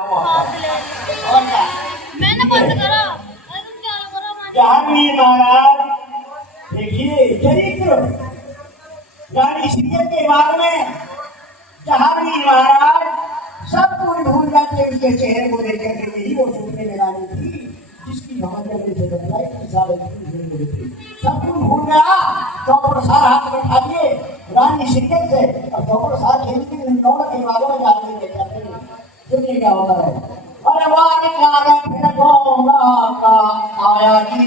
और क्या मैंने बंद करा। अरे तुम क्या करो जहांगीर महाराज देखिए चरित्र रानी सीता के बारे में जहांगीर महाराज सब कुछ भूल जाते उसके चेहरे को लेकर के यही वो सोचने में रानी थी जिसकी भवन करने से बदलाई सब कुछ भूल गया। चौपड़ सार हाथ में खा लिए रानी सीता से और चौपड़ सार खेल के दौड़ के बारे में जाते हैं सुनिए क्या होता है। अरे वाह निकाला फिर गौंगा का आया जी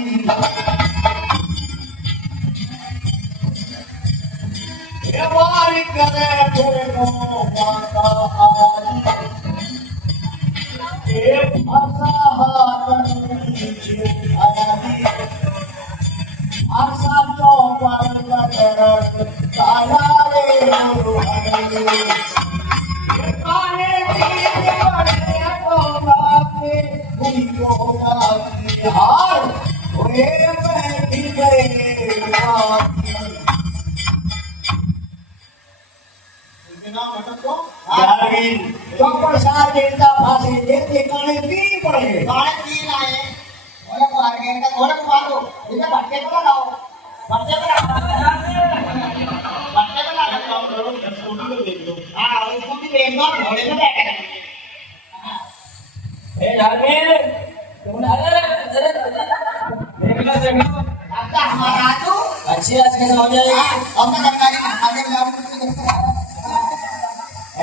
ये वारी करे फिर गौंगा का आया जी ये फसा हाथ नीचे आया जी आशा चौपड़ कर आया रे हरे चौपड़ सार देवता फांसी देते गाने पीनी पड़ेंगे गाने तीन आए घोड़े को हार गए घोड़े को मारो इधर भट्टे को लगाओ भट्टे को हाँ स्कूटी देख दो घोड़े में बैठे आपका हमारा आजू अच्छी आज कैसे हो जाएगी हमने सरकारी खाते में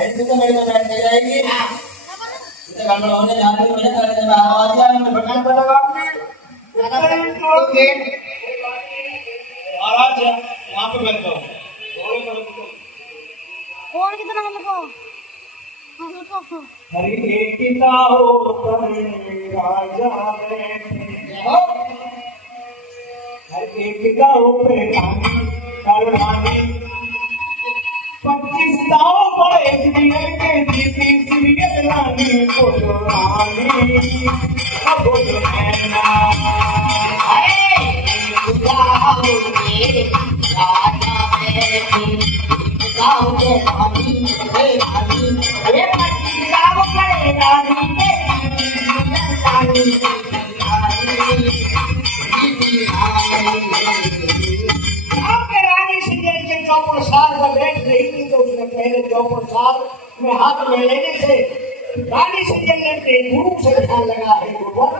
ऐसे तो मेरी तो बैठ जाएगी इसे गड़बड़ होने जहाँ तक मुझे करने में आवाज आया मैं बटन पर लगा आवाज है वहाँ पे बैठ जाओ फोन कितना लगा हरि एकता हो तमे राजा बैठे हरि एकता हो पे रानी करवानी 25 दाव पर एक दिन के जीती सीरियल रानी बोलो रानी बोलो नैना अरे जाओ रे राजा बैठे जाओ रे रानी अरे जाओ रे रानी चौपड़ साल पर बैठ रही थी तो उसने पहले चौपड़ साल में हाथ में लेने से रानी सज्जन ने धूप से ध्यान लगा है ऊपर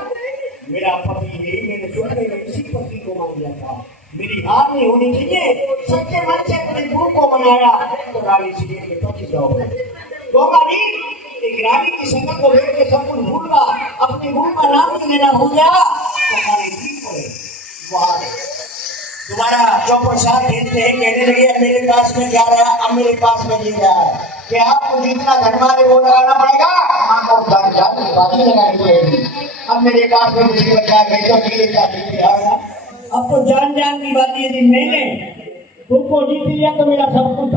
मेरा पति यही मैंने सुनने में इसी पति को मान लिया था मेरी हार नहीं होनी चाहिए सच्चे मन से अपने धूप को मनाया तो रानी सज्जन के पति जाओगे तो एक रानी की संगत को लेकर के सब कुछ भूल गया अपनी भूल का नाम नहीं लेना भूल गया तो रानी ठीक पड़े वहां तुम्हारा चौपड़ साहब जीतते हैं कहने लगे मेरे पास में क्या रहा अब मेरे पास में जीत रहा है क्या आपको जितना धनवाले वो लगाना पड़ेगा आपको बाकी लगानी पड़ेगी अब मेरे पास में मुझे बचा गए तो अब तो जान की बात यदि मैंने तुमको जीत लिया तो मेरा सब कुछ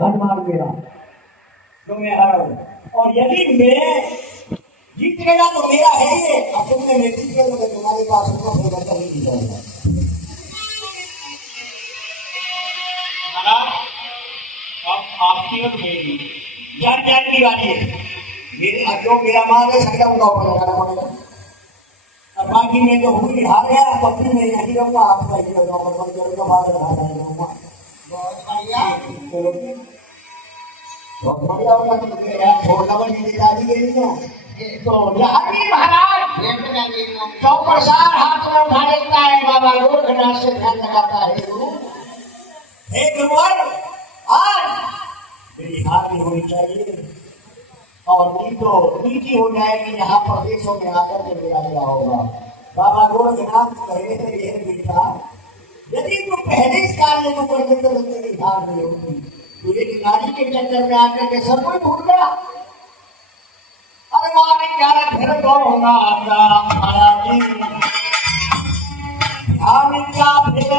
धन मार मेरा तो मैं हारा और यदि मैं जीत गया तो मेरा है ये अब तुमने मैं जीत गया तो तुम्हारे पास उतना नहीं जाएगा अब आपकी और मेरी जान की बात है मेरे जो मेरा माल है सबका उनका ऊपर लगाना पड़ेगा और बाकी मैं जो हूँ हार गया पत्नी में नहीं रहूँगा आपका ही रहूँगा बाद रहूँगा बहुत बढ़िया बहुत बढ़िया छोड़ना बड़ी दादी के लिए तो जहांगीर महाराज चौपड़ सार हाथ में उठा लेता है बाबा गोरखनाथ से ध्यान लगाता है हे गुरुवर आज मेरी हार नहीं होनी चाहिए और नहीं तो नीति हो जाएगी यहाँ प्रदेशों में आकर के मेरा क्या होगा बाबा गोरखनाथ कहने से यह बेटा यदि तू पहले इस कार्य को करते तो तेरी हार नहीं होगी तो एक नारी के चक्कर में आकर के सब कोई भूल गया अरे मारे क्या फिर तो होगा आपका आया जी क्या फिर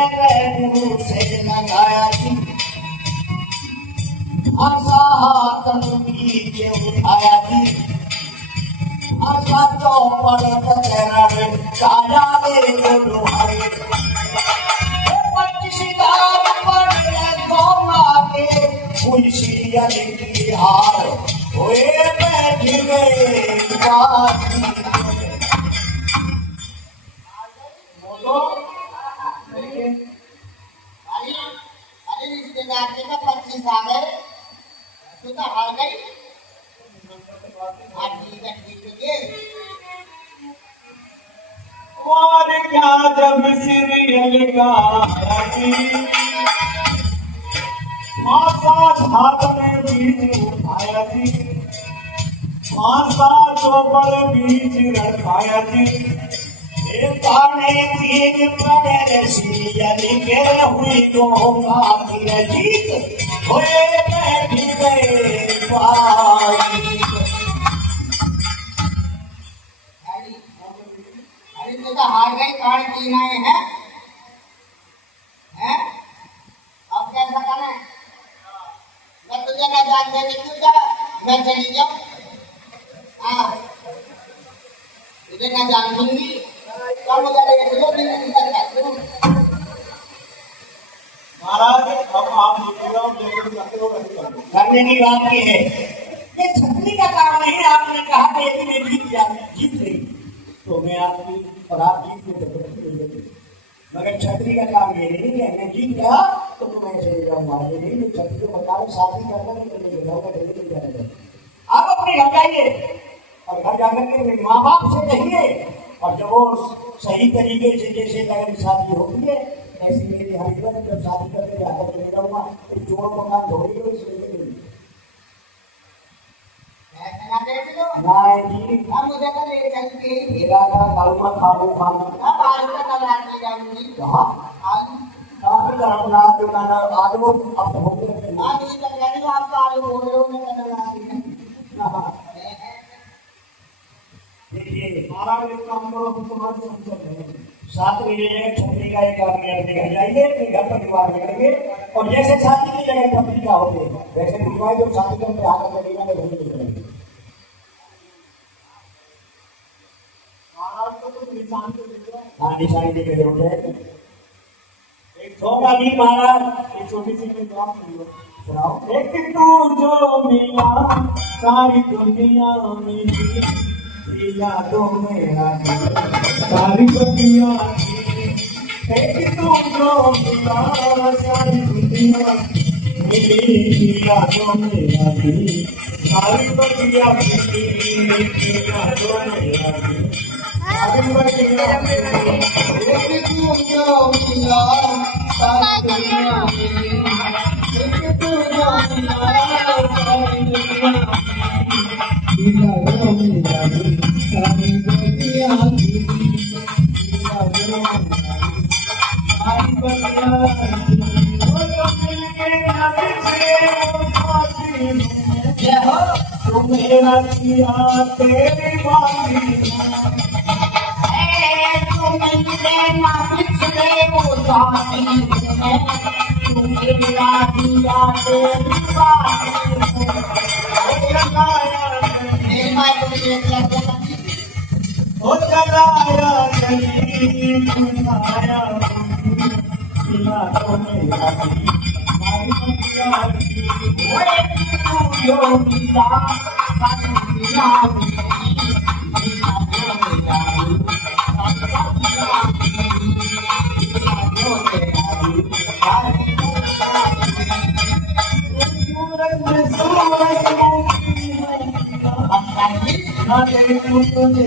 से लगाया जी आशा हाथ नीचे उठाया जी आशा चौपड़ कर छाया रे बोलो हरे 25 दाव पर गौवा के खुशियां की हार होए बैठ गए बाजी बोलो भाई अरे रिश्तेदार के का 25 आ गए तू तो हार गई आज ठीक है और क्या जब सीरियल का मासा हाथ में बीज उठाया जी मासा चौपड़ बीज रखाया जी ताने तीन पड़े सीरियल के हुई गोंगा की जीत होए बैठी गए पाई अरे तू तो हार गई कौन तीन आए हैं हैं अब कैसा करना है मैं तुझे ना जान देने क्यों जा मैं चली जाऊं हाँ तुझे ना जान दूंगी तो मुझे ये चलो भी नहीं करता महाराज अब आप करने की बात की है ये छतरी का काम नहीं आपने कहा कि यदि मैं जीत गई तो मैं आपकी और आप जीत गए मगर छतरी का काम ये नहीं है मैं जीत गया तो मैं चले जाऊंगा ये नहीं मैं छतरी को बता रहा शादी करना नहीं करने जाऊंगा आप अपने घर जाइए और घर जाकर के मेरे माँ बाप से कहिए और जब वो सही तरीके से जैसे अगर शादी होती है ऐसी मेरी हरिद्वार जब शादी करके जाकर चले जाऊंगा एक जोड़ मकान धोएगी और इसलिए ऐसा दे दो नहीं जी हम मुझे तो ले चल के मेरा का कालमा खाओ खाना अब आज तक कल रात ले जाऊंगी कहाँ आज काफी करना दुकाना आज वो अब हो गए आज ये तक यानी आप आलू बोल रहे हो मैं कल रात देखिए महाराज एक काम करो हम तुम्हारे समझ रहे हैं 7 बजे छतरी का एक आदमी अपने घर जाइए अपने घर परिवार में करेंगे और जैसे शादी की जगह छतरी का होते वैसे दिखवाए जो शादी करके आकर करेगा मैं वही करेंगे महाराज को तो निशान तो दिख रहा है हाँ निशानी दिख रहे होते एक धोखा दी महाराज एक छोटी सी कोई बात सुनाओ एक तू जो मिला सारी दुनिया में यादों में सारी दुनिया एक तू जो मिला सारी दुनिया मेरी यादों में सारी दुनिया यादों में सारी दुनिया एक तू जो मिला सारी दुनिया एक तू जो मिला सारी दुनिया यादों में सारी दुनिया तुम्हें किया तेरी बारी ओ चलाया चली तुम्हारा तो मेरा तुझे तो न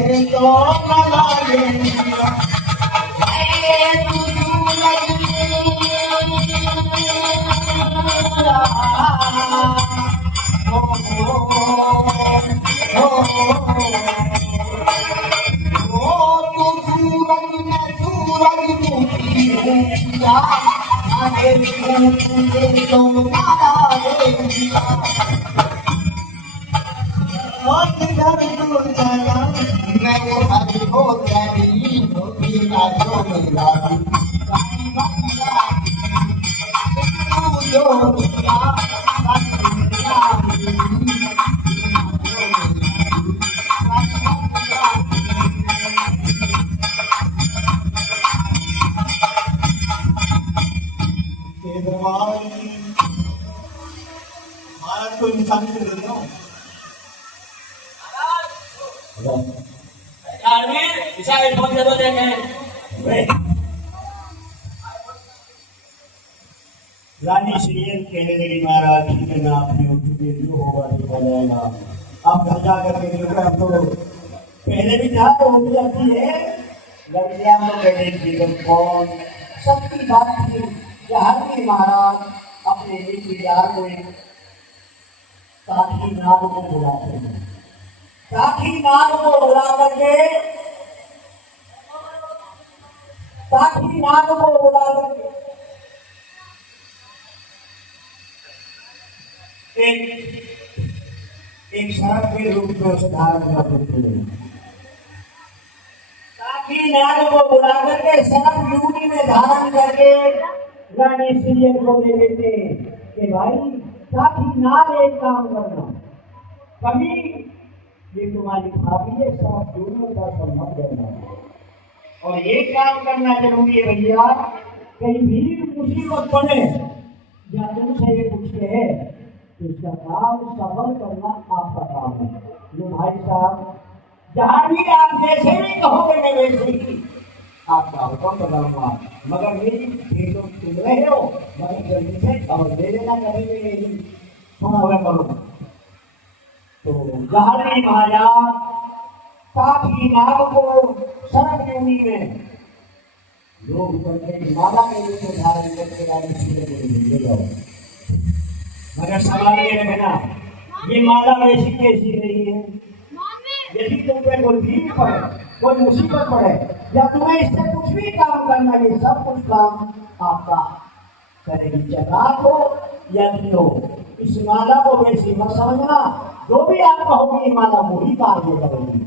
लगेगा मैं वो हर हो तेरी होती ना जो मेरा जो भारत को इंसानी से देता हूँ विशाल फोन दे दो देखें। रानी सीरियल कहने लगी महाराज ठीक है ना आपने उठे जो होगा जो हो जाएगा। अब घर जाकर के देखा अब तो पहले भी था तो हो जाती है लड़कियां तो कहते जीवन कौन सबकी बात थी। जहांगीर महाराज अपने रिश्तेदार को काठी नाग को बुलाते हैं। काठी नाग को बुला करके काठी नाग को बुला करके एक शराब के रूप में उसे धारण करते हैं। काठी नाग को बुला करके शराब यूनी में धारण करके रानी सीरियल को दे देते कि भाई काठी नाग एक काम करना कभी ये तुम्हारी भाभी है शराब यूनी का संबंध देना और ये काम करना जरूरी है भैया। कहीं भी मुसीबत पड़े या तुमसे ये पूछते हैं इसका काम सफल करना आपका काम है। जो भाई साहब जहां भी आप जैसे भी कहोगे मैं वैसे ही आपका हुक्म बनाऊंगा मगर मेरी भेजो सुन रहे हो मगर जल्दी से खबर दे देना कभी भी नहीं सुना हुआ करो। तो जहां महाराज काठी नाग को शरण यूनी में लोग करके माला के रूप में धारण करके रानी सीरियल ले जाओ। मगर सवाल ये रखना ये माला वैसी कैसी नहीं है। यदि तुम पे कोई भीड़ पड़े कोई मुसीबत पड़े या तुम्हें इससे कुछ भी काम करना ये सब कुछ काम आपका करेगी जगह हो या नहीं हो। इस माला को वैसी मत समझना जो भी आप कहोगे ये माला वही कार्य करेगी।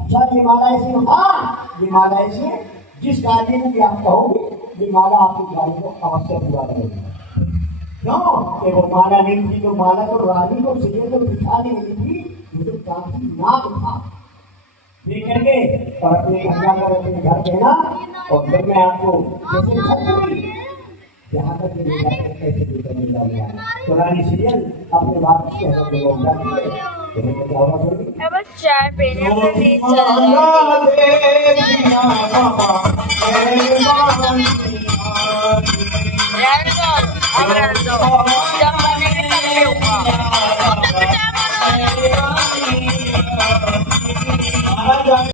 अच्छा ये माला ऐसी हाँ ये माला ऐसी है जिस कार्य को भी आप कहोगे ये माला आपकी कार्य को अवश्य पूरा करेगी। क्यों कि वो माला नहीं थी तो माला तो रानी को सीधे तो बिठाने नहीं थी ये तो काफी नाग था देख करके और अपने घर जाकर अपने घर कहना और फिर मैं आपको जैसे यहाँ तक कैसे लेकर मिल जाऊंगा। तो रानी सीरियल अपने बात चाय पीने चला